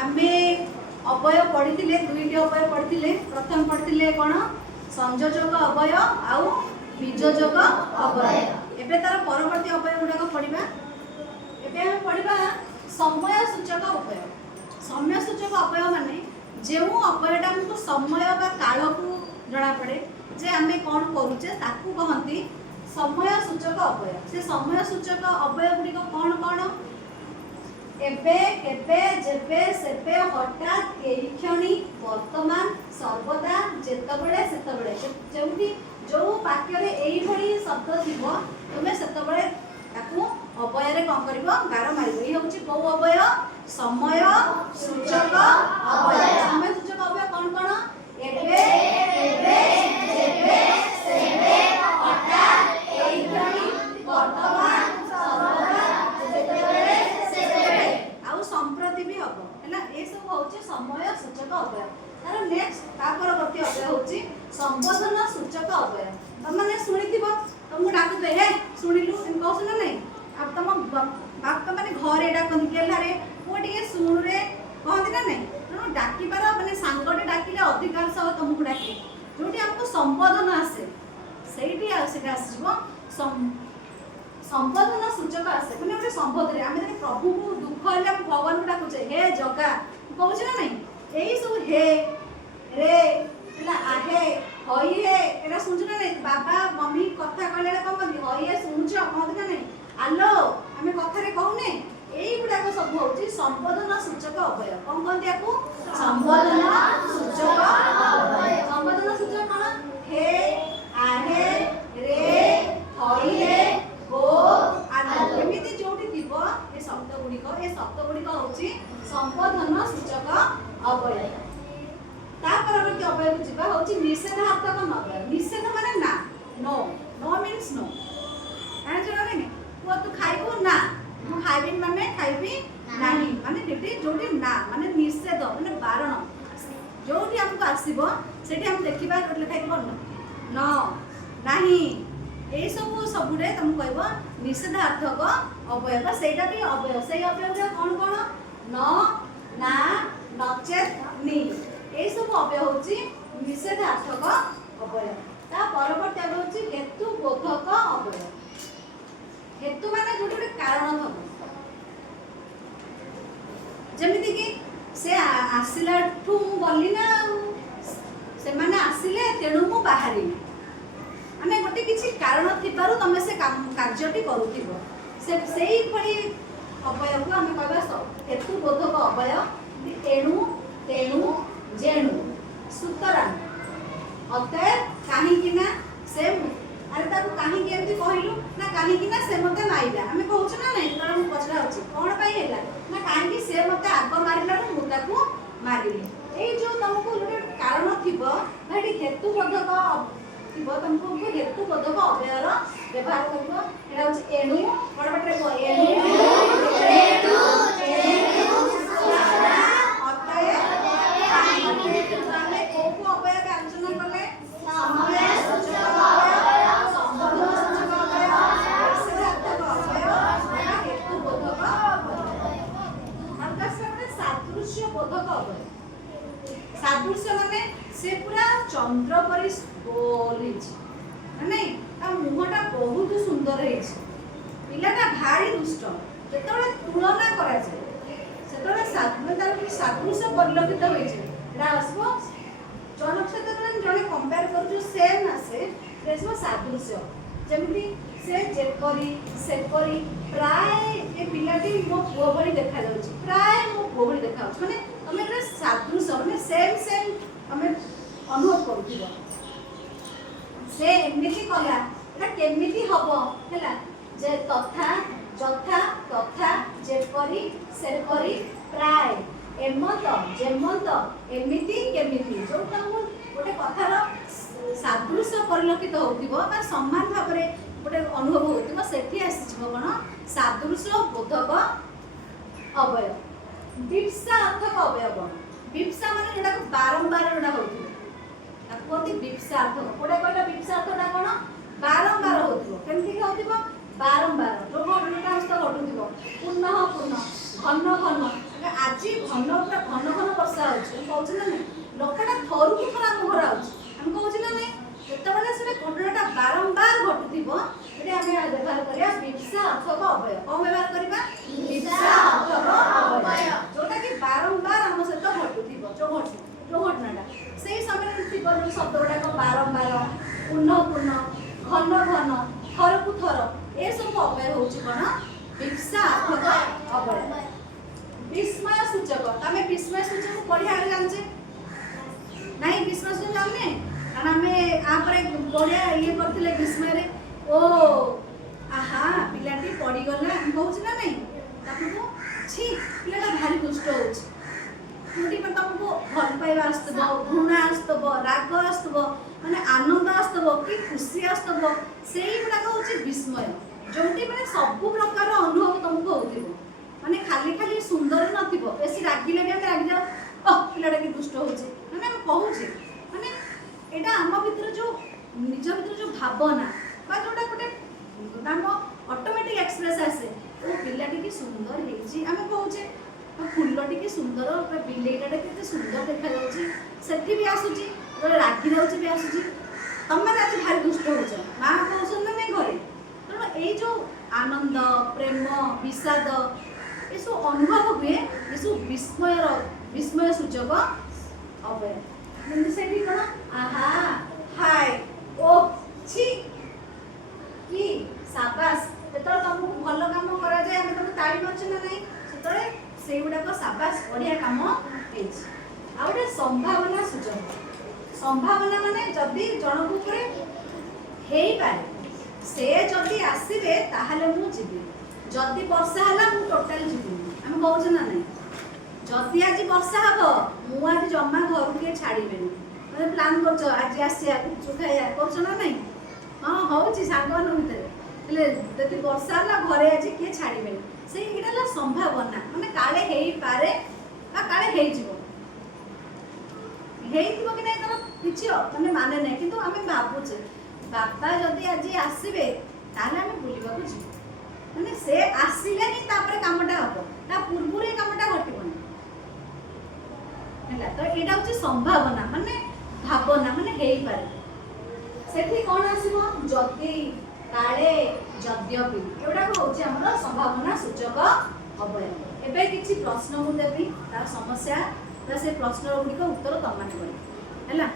आमे अवय पढ़ी दुईटी अवय पढ़ी प्रथम पढ़ी कौन संयोजक अवय आउ बीजोजक अवय एबे तार परवर्ती अवय गुड़ाक पढ़ा एबे पढ़ा समय सूचक अवय। समय सूचक अवय माने जो अवयटा हमको समय बा काल को जना पड़े जे आमे कौन करूचे ताकू कहती समय सूचक अवय। से समय सूचक अवय गुड़िक कौन कौन एबे केबे जेबे सेबे हठात एई क्षणी वर्तमान सर्वदा जेतबेले सेतबेले जेउठी जो वाक्य रे एई भली शब्द थिबो तुमे सेतबेले ताकू अवय रे कोन करबो गार मारिबो। ई होची को अवय समय सूचक अवय। समय सूचक अवय कौन कौन एबे केबे जेबे सेबे हठात एई क्षणी वर्तमान सर्वदा जेतबेले सेतबेले आउ संप्रति भी हबो हैला। ए सब होची समय सूचक अवय। तार नेक्स्ट ता परवर्ती अवय होची संबोधन सूचक अवय। तमने सुनिथिबो तुमको डाकुबे हे सुनिलु इन कहू ना नहीं अब तुम बाप माने घर एडा कन केला रे वो टिके सुन रे कहती ना नहीं तुम डाकी पार माने सांगटे डाकिले अधिकार सह तुमको डाके जोटी हमको संबोधन आसे सेठी आसेटा आसीबो संबोधन सूचक आसे माने ओटे संबोधन रे आमे प्रभु को दुख हला भगवान को डाकुचे हे जगा कहू ना नहीं एई सब हे रे हला आहे होई हे एरा सुनछ ना नहीं बाबा मम्मी कथा कहले कम कहती होई हे सुनछ कहती ना नहीं आलो आमे कथा रे कहूने एई गुडा को सब होची संबोधन सूचक अवय। कोन कोन दियाकू संबोधन सूचक अवय। संबोधन सूचक कोन हे आहे रे होई हे गो आलो एमिति जोटी दिबो ए शब्द गुडी होची संबोधन सूचक अवय। ता परवर्ती अवय को जिबा होची निषेधार्थक अवय। निषेध माने ना नो नो मींस नो आने जणा नहीं वो तू खाइबो ना मु खाइबिन माने खाइबी नाही माने डेटी जोटी ना माने निषेध माने बारण जोटी हमको आसीबो सेठी हम देखिबा कोट लिखा हिबो न नाही ए सब रे तुम कहबो निषेधार्थक अवय बा सेटा भी अवय। सेई अवय रे कोन कोन न ना नचेत नि ए सब अवय होची निषेधार्थक अवय। ता परवर्ती अवय होची हेतु बोधक अवय। हेतु माने जो कारण थब जमिति कि से आसिला ठू गली ना से माने आसिले तेणु मु बाहरी माने गोटे किछि कारण थिबारु तमे से कार्यटी करूथिबो से सेई भली अवय को हम कहबा हेतु बोधक अवय। एणु तेणु जेणु सुतरां अतः काहे कि ना से अरे ताकू कहीं केमती कहलु ना कहीं कि ना से मते माइला हमें कहउछ ना नहीं तोरा मु पछरा अछि कोन पई हैला ना काहे कि से मते आग मारिला मु ताकू मारिली। एई जो तुमको गोटे कारण थिबो भाडी हेतु बोधक थिबो तुमको हेतु बोधक अवयर व्यवहार करबो। एटा होछ एणु बड बडरे को एणु सारा अतय काहे माने को अवय का आलोचना करले समय सूचक अवय संबोधन सूचक अवय निषेधार्थक अवय हेतु बोधक अवय। सादृश्य बोधक अवय। सादृश्य माने से पूरा चंद्र परि बोली नहीं ता मुहटा बहुत सुंदर है पिलाटा भारी दुष्ट जेतबे तुलना करा जाय सेतबे सादृश्य परिलक्षित होई छै एटा आसबो जन क्षेत्र जने कंपेयर करू सेम आसे रेसबो सादृश्य जेमिति से जेपरी सेपरी प्राय ए पिलाटी मो पुओ भली देखा जाउछि प्राय मो पुओ भली देखा जाउछि माने तमे रे सादृश्य माने सेम हमें अनुभव करूथिबो से एमिति कला एटा केमिति हबो हैला जे तथा जथा तथा जेपरी सेपरी प्राय एमत जेमत एमिति केमिति जो तमु गोटे कथार सादृश्य परिलक्षित होथिबो बा समान भाव रे गोटे अनुभव होथिबो सेठी आसीबो कोन सादृश्य बोधक अवय। विप्सा अर्थक अवय कोन विप्सा माने जेटा बारंबार जेटा होथिबो ताको होती विप्सा अर्थ कोडे कहला विप्सा अर्थटा कोन बारंबार होथिबो केमति होथिबो बारंबार जो घटनाटा हस्त घटुथिबो पुनः पुनः घन घन आज घन पूरा घन घन वर्षा होची कहूँ ना नहीं लोकटा थरु थर आम घर आउची हम कहूँ ना नहीं जेतेबेले से घटनाटा बारंबार घटुथिबो एटे आमे व्यवहार करिया विप्सा अर्थक अवय कौन व्यवहार करिबा विप्सा अर्थक अवय जोटा कि बारंबार आम सहित घटुथिबो जो घटनाटा सेही समय थिबो जो शब्द गुडाक बारंबार पुनः पुनः घन घन थरकु थर ए सब अवय होची कोन विप्सा अर्थक अवय विस्मय सूचक तमे विस्मय सूचक पढ़िया जानछे नहीं विस्मय सूचक जाने कारण हमें आ पर बढ़िया ये करथिले विस्मय रे ओ आहा पिलाटी पड़ी गला हम कहूछ ना नहीं ताको छी पिलाटा भारी दुष्ट होछ मुडी पर तुमको भल पाइबा आस्तबो घृणा आस्तबो राग आस्तबो माने आनंद आस्तबो कि खुशी आस्तबो सेही गुडा होची विस्मय जोंटी माने सब प्रकार अनुभव तुमको होथिबो माने खाली खाली सुंदर नथिबो बेसी रागिले भी हम रागी जाओ ओ पिलाटा कि दुष्ट होचे माने हम कहूचे माने एटा हम भीतर जो निज भीतर जो भावना बा जोटा गोटे तामो ऑटोमेटिक एक्सप्रेस आसे ओ पिलाटी कि सुंदर हेची हम कहूचे फुलटी कि सुंदर बिलेटा केते सुंदर देखा जाउची सेठी भी आसुची गोटे रागी जाउची भी आसुची तमे आज भारी दुष्ट होछ मां कहउसन ना नहीं घरे कारण ए जो आनंद प्रेम विषाद ये सब अनुभव हुए ये सब विस्मय सूचक अवय म्हणजे सेठी कोन आहा हाय ओ छी की शाबाश जेतल तुमको भल काम करा जाय हम तुम ताली मारछ ना नहीं सेतले सेई गुडा को शाबाश बढ़िया काम हेछि आ गोटे संभावना सूचक संभावना माने जदी जनक ऊपर हेई पारे से जदी आसीबे ताहाले मु जिबी जदी वर्षा हला मु टोटल जिबी हम कहउछ ना नहीं जदी आज वर्षा हबो मु आज जम्मा घर के छाड़ीबेनी मतलब प्लान करछ आज आसिया चुखाया करछ ना नहीं हां होउची सांगन भीतर ले जदी वर्षा हला घरे आज के छाड़ीबेनी से इटाला संभावना माने काले हेई पारे आ काले हेई जिवो हेई थिबो कि नै तर किछि माने नै किंतु हमें भाबुछे बापा जदी आज आसीबे ताले हम बुलिबा को जिवो माने से आसीले ही तापर कामटा हबो ता पूर्वरे कामटा घटिबोनी हला तो एटा होची संभावना माने भावना माने हेई पारे सेठी कोन आसीबो जदी काले यद्यपि एटा को होची हमर संभावना सूचक अवय एबे किछि प्रश्न मु देबी तार समस्या से प्रश्न गुडी को उत्तर तमाने करी हला